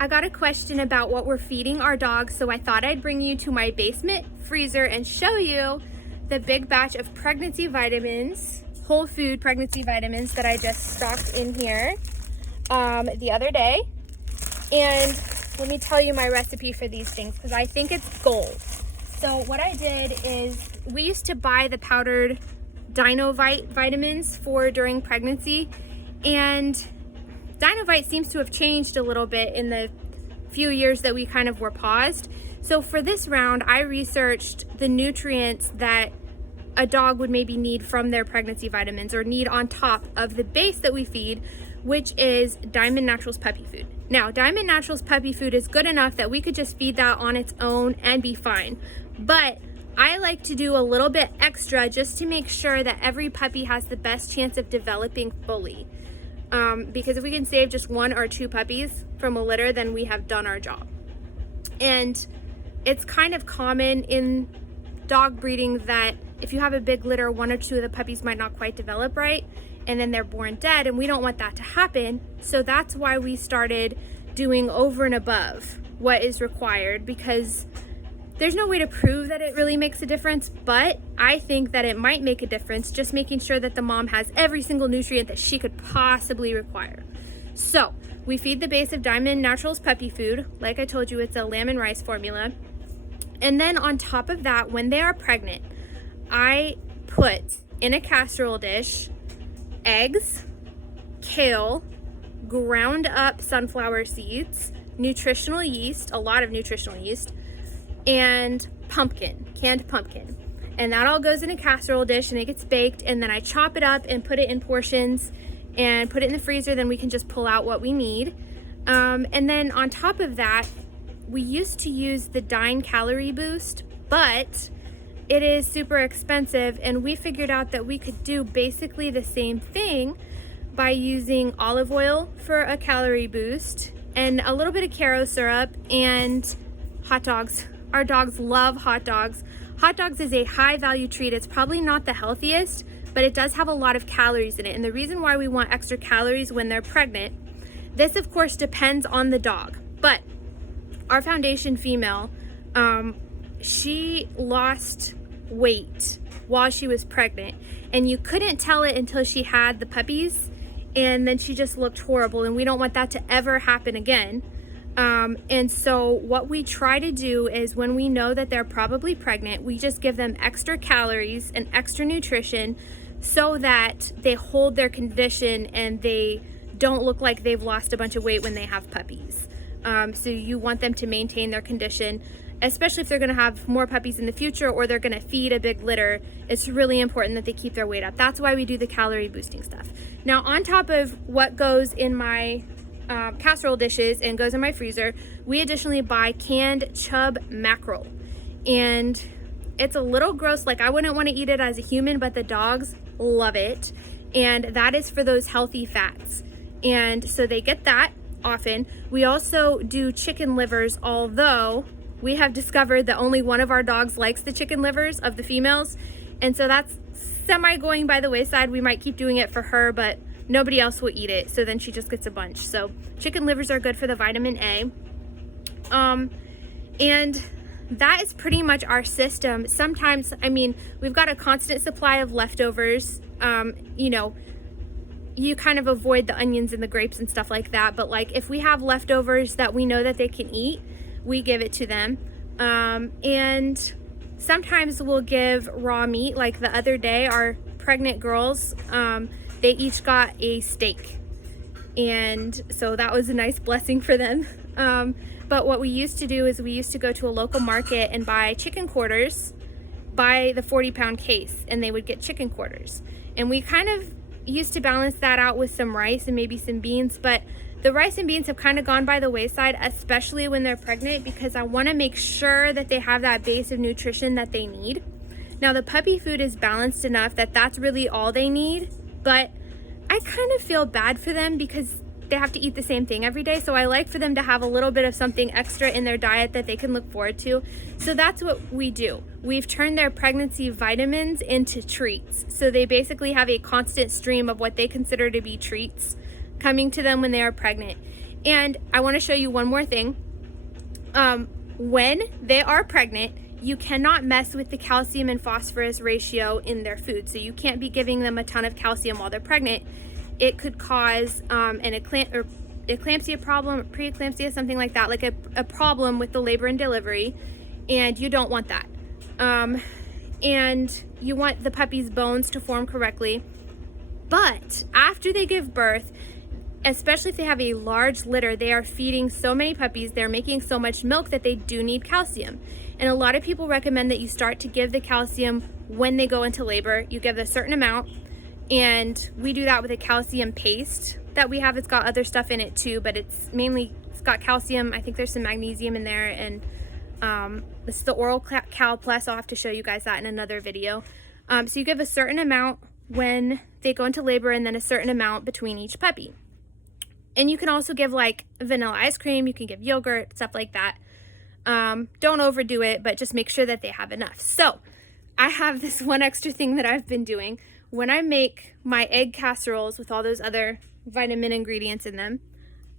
I got a question about what we're feeding our dogs, so I thought I'd bring you to my basement freezer and show you the big batch of pregnancy vitamins, whole food pregnancy vitamins that I just stocked in here the other day. And let me tell you my recipe for these things because I think it's gold. So what I did is we used to buy the powdered Dinovite vitamins for during pregnancy, and Dinovite seems to have changed a little bit in the few years that we kind of were paused. So for this round, I researched the nutrients that a dog would maybe need from their pregnancy vitamins or need on top of the base that we feed, which is Diamond Naturals puppy food. Now, Diamond Naturals puppy food is good enough that we could just feed that on its own and be fine. But I like to do a little bit extra just to make sure that every puppy has the best chance of developing fully. Because if we can save just 1 or 2 puppies from a litter, then we have done our job. And it's kind of common in dog breeding that if you have a big litter, 1 or 2 of the puppies might not quite develop right, and then they're born dead, and we don't want that to happen. So that's why we started doing over and above what is required, because there's no way to prove that it really makes a difference, but I think that it might make a difference, just making sure that the mom has every single nutrient that she could possibly require. So we feed the base of Diamond Naturals puppy food. Like I told you, it's a lamb and rice formula. And then on top of that, when they are pregnant, I put in a casserole dish eggs, kale, ground up sunflower seeds, nutritional yeast, a lot of nutritional yeast, and pumpkin, canned pumpkin. And that all goes in a casserole dish and it gets baked, and then I chop it up and put it in portions and put it in the freezer. Then we can just pull out what we need. And then on top of that, we used to use the Dine Calorie Boost, but it is super expensive, and we figured out that we could do basically the same thing by using olive oil for a calorie boost and a little bit of Caro syrup and hot dogs. Our dogs love hot dogs. Hot dogs is a high value treat. It's probably not the healthiest, but it does have a lot of calories in it. And the reason why we want extra calories when they're pregnant, this of course depends on the dog, but our foundation female, she lost weight while she was pregnant, and you couldn't tell it until she had the puppies, and then she just looked horrible, and we don't want that to ever happen again. And so what we try to do is when we know that they're probably pregnant, we just give them extra calories and extra nutrition so that they hold their condition and they don't look like they've lost a bunch of weight when they have puppies. So you want them to maintain their condition, especially if they're going to have more puppies in the future or they're going to feed a big litter. It's really important that they keep their weight up. That's why we do the calorie boosting stuff. Now, on top of what goes in my casserole dishes and goes in my freezer, we additionally buy canned chub mackerel, and it's a little gross. Like, I wouldn't want to eat it as a human, but the dogs love it, and that is for those healthy fats, and so they get that often. We also do chicken livers, although we have discovered that only one of our dogs likes the chicken livers of the females, and so that's semi going by the wayside. We might keep doing it for her, but nobody else will eat it, so then she just gets a bunch. So chicken livers are good for the vitamin A. And that is pretty much our system. Sometimes, I mean, we've got a constant supply of leftovers. You know, you kind of avoid the onions and the grapes and stuff like that, but like if we have leftovers that we know that they can eat, we give it to them. And sometimes we'll give raw meat. Like the other day, our pregnant girls, they each got a steak, and so that was a nice blessing for them. But what we used to do is we used to go to a local market and buy chicken quarters by the 40-pound case, and they would get chicken quarters. And we kind of used to balance that out with some rice and maybe some beans, but the rice and beans have kind of gone by the wayside, especially when they're pregnant, because I want to make sure that they have that base of nutrition that they need. Now, the puppy food is balanced enough that that's really all they need, but I kind of feel bad for them because they have to eat the same thing every day. So I like for them to have a little bit of something extra in their diet that they can look forward to. So that's what we do. We've turned their pregnancy vitamins into treats. So they basically have a constant stream of what they consider to be treats coming to them when they are pregnant. And I want to show you one more thing. When they are pregnant, you cannot mess with the calcium and phosphorus ratio in their food. So you can't be giving them a ton of calcium while they're pregnant. It could cause an eclampsia problem, preeclampsia, something like that, like a problem with the labor and delivery, and you don't want that. And you want the puppy's bones to form correctly. But after they give birth, especially if they have a large litter, they are feeding so many puppies, they're making so much milk that they do need calcium. And a lot of people recommend that you start to give the calcium when they go into labor. You give a certain amount, and we do that with a calcium paste that we have. It's got other stuff in it too, but it's got calcium. I think there's some magnesium in there, and this is the Oral Cal Plus. I'll have to show you guys that in another video. So you give a certain amount when they go into labor, and then a certain amount between each puppy. And you can also give like vanilla ice cream, you can give yogurt, stuff like that. Don't overdo it, but just make sure that they have enough. So I have this one extra thing that I've been doing. When I make my egg casseroles with all those other vitamin ingredients in them,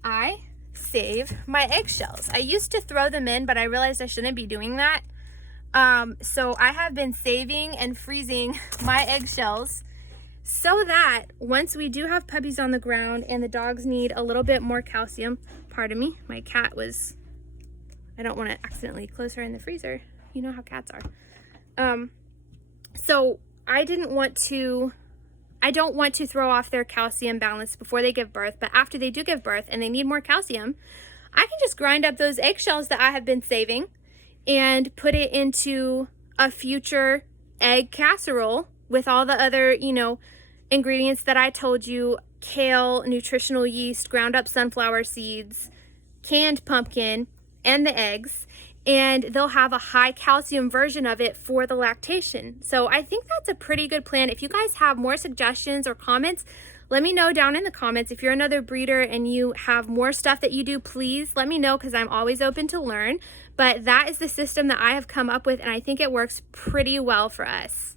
I save my eggshells. I used to throw them in, but I realized I shouldn't be doing that. So I have been saving and freezing my eggshells so that once we do have puppies on the ground and the dogs need a little bit more calcium, pardon me, my cat was, I don't want to accidentally close her in the freezer. You know how cats are. So I don't want to throw off their calcium balance before they give birth, but after they do give birth and they need more calcium, I can just grind up those eggshells that I have been saving and put it into a future egg casserole with all the other, ingredients that I told you: kale, nutritional yeast, ground up sunflower seeds, canned pumpkin, and the eggs. And they'll have a high calcium version of it for the lactation. So I think that's a pretty good plan. If you guys have more suggestions or comments, let me know down in the comments. If you're another breeder and you have more stuff that you do, please let me know, because I'm always open to learn. But that is the system that I have come up with, and I think it works pretty well for us.